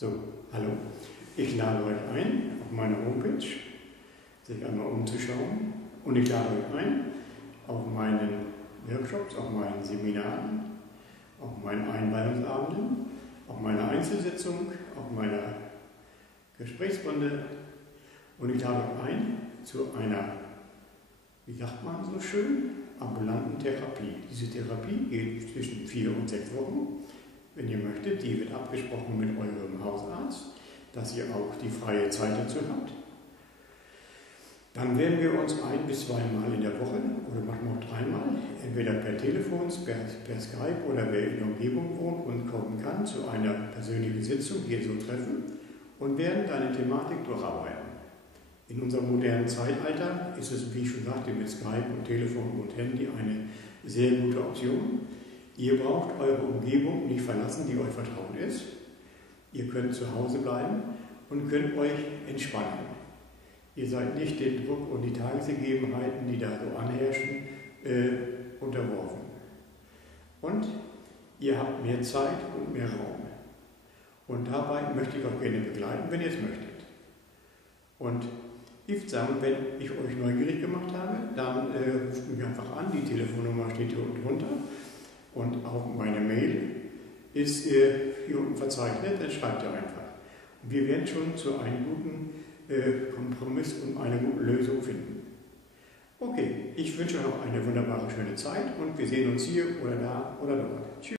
So, hallo. Ich lade euch ein, auf meiner Homepage sich einmal umzuschauen, und ich lade euch ein, auf meinen Workshops, auf meinen Seminaren, auf meinen Einweihungsabenden, auf meine Einzelsitzung, auf meiner Gesprächsrunde, und ich lade euch ein zu einer, wie sagt man so schön, ambulanten Therapie. Diese Therapie geht zwischen 4 und 6 Wochen. Wenn ihr möchtet, die wird abgesprochen mit eurem Hausarzt, dass ihr auch die freie Zeit dazu habt. Dann werden wir uns 1 bis 2 Mal in der Woche oder manchmal auch 3 Mal, entweder per Telefon, per Skype oder wer in der Umgebung wohnt und kommen kann, zu einer persönlichen Sitzung hier so treffen und werden deine Thematik durcharbeiten. In unserem modernen Zeitalter ist es, wie ich schon sagte, mit Skype und Telefon und Handy eine sehr gute Option. Ihr braucht eure Umgebung nicht verlassen, die euch vertraut ist. Ihr könnt zu Hause bleiben und könnt euch entspannen. Ihr seid nicht dem Druck und die Tagesgegebenheiten, die da so anherrschen, unterworfen. Und ihr habt mehr Zeit und mehr Raum. Und dabei möchte ich euch gerne begleiten, wenn ihr es möchtet. Und ich würde sagen, wenn ich euch neugierig gemacht habe, dann ruft mich einfach an. Die Telefonnummer steht hier unten drunter. Und auch meine Mail ist hier unten verzeichnet, dann schreibt ihr einfach. Und wir werden schon zu einem guten Kompromiss und einer guten Lösung finden. Okay, ich wünsche euch noch eine wunderbare, schöne Zeit und wir sehen uns hier oder da oder dort. Tschüss.